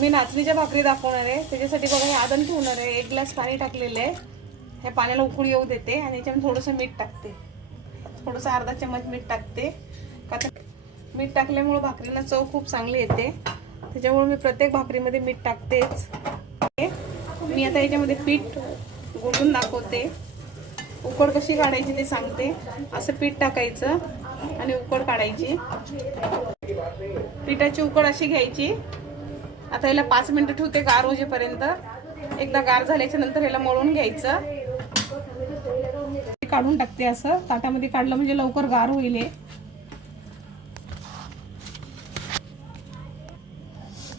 मी नाचणीच्या भाकरी दाखवणार आहे. त्याच्यासाठी बघा हे आदन ठेवणार आहे. 1 ग्लास पाणी टाकलेलं आहे. हे पाण्याला उकळी येऊ देते आणि याच्यामध्ये थोडंसं मीठ टाकते. थोडंसं अर्धा चम्मच मीठ टाकते. का तर मीठ टाकल्यामुळे भाकरीला चव खूप चांगली येते. त्याच्यामुळे मी प्रत्येक भाकरीमध्ये मीठ टाकतेच. मी आता याच्यामध्ये पीठ घोटून दाखवते. उकड कशी काढायची ते सांगते. असं पीठ टाकायचं आणि उकड काढायची. पिठाची उकड अशी घ्यायची. आता याला 5 मिनिटं ठेवते गार होजेपर्यंत. एकदा गार झाल्याच्या नंतर याला मळून घ्यायचं. काढून टाकते असं ताटामध्ये काढलं म्हणजे लवकर गार होईल.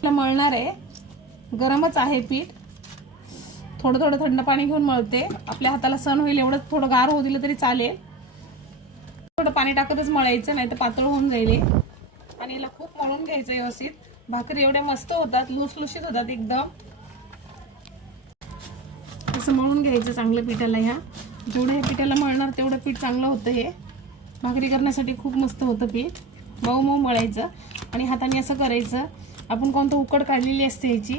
मळणार आहे. गरमच आहे पीठ. थोडं थोडं थंड पाणी घेऊन मळते. आपल्या हाताला सण होईल एवढं थोडं गार होऊ दिलं तरी चालेल. थोडं पाणी टाकतच मळायचं, नाही तर पातळ होऊन जाईल. आणि याला खूप मळून घ्यायचं व्यवस्थित. भाकरी एवढ्या मस्त होतात, लुसलुशीत होतात एकदम. असं मळून घ्यायचं चांगलं पिठाला. ह्या जेवढं हे पिठाला मळणार तेवढं पीठ चांगलं होतं. हे भाकरी करण्यासाठी खूप मस्त होतं पीठ. मऊ मऊ मळायचं आणि हाताने असं करायचं. आपण कोणतं उकड काढलेली असते ह्याची.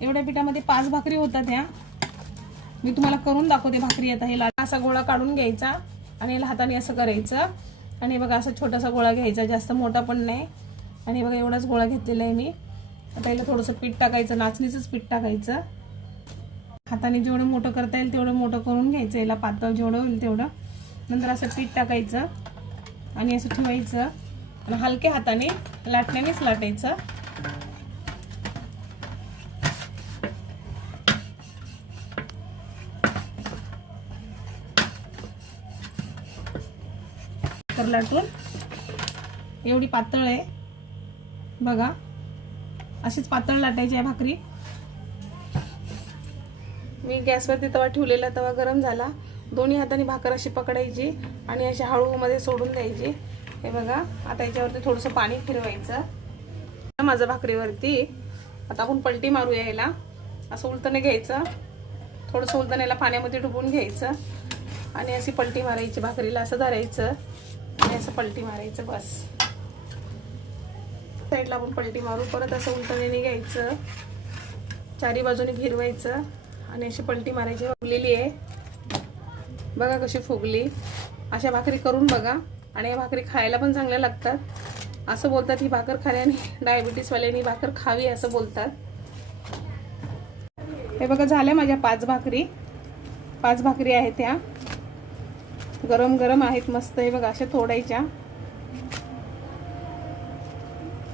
एवढ्या पिठामध्ये 5 भाकरी होतात. ह्या मी तुम्हाला करून दाखवते भाकरी. आता हे असा गोळा काढून घ्यायचा आणि याला हाताने असं करायचं. आणि बघा असा छोटासा गोळा घ्यायचा, जास्त मोठा पण नाही. आणि बघा एवढाच गोळा घेतलेला आहे मी. आता याला थोडंसं पीठ टाकायचं, नाचणीचंच पीठ टाकायचं. हाताने जेवढं मोठं करता येईल तेवढं मोठं करून घ्यायचं. याला पातळ जेवढं होईल तेवढं. नंतर असं पीठ टाकायचं आणि असं ठेवायचं आणि हलक्या हाताने लाटण्यानेच लाटायचं. तर लाटून एवढी पातळ आहे बघा. अशीच पातळ लाटायची आहे भाकरी. मी गॅसवरती तवा ठेवलेला. तवा गरम झाला. दोन्ही हाताने भाकर अशी पकडायची आणि अशी हळू मध्ये सोडून द्यायची. हे बघा. आता याच्यावरती थोडंसं पाणी फिरवायचं माझ्या भाकरीवरती. आता आपण पलटी मारूया. याला असं उलटणे घ्यायचं. थोडंसं उलटण याला पाण्यामध्ये डुबून घ्यायचं आणि अशी पलटी मारायची. भाकरीला असं धरायचं आणि असं पलटी मारायचं. बस साईडला आपण पलटी मारू. परत असं उलटण्याने घ्यायचं. चारी बाजूने फिरवायचं आणि अशी पलटी मारायची. फुगलेली आहे बघा कशी फुगली. अशा भाकरी करून बघा. आणि या भाकरी खायला पण चांगल्या लागतात. असं बोलतात ही भाकर खाल्याने डायबिटीसवाल्यांनी भाकर खावी असं बोलतात. हे बघा झाल्या माझ्या 5 भाकरी. 5 भाकरी आहेत. त्या गरम गरम आहेत मस्त. हे बघा अशा तोडायच्या.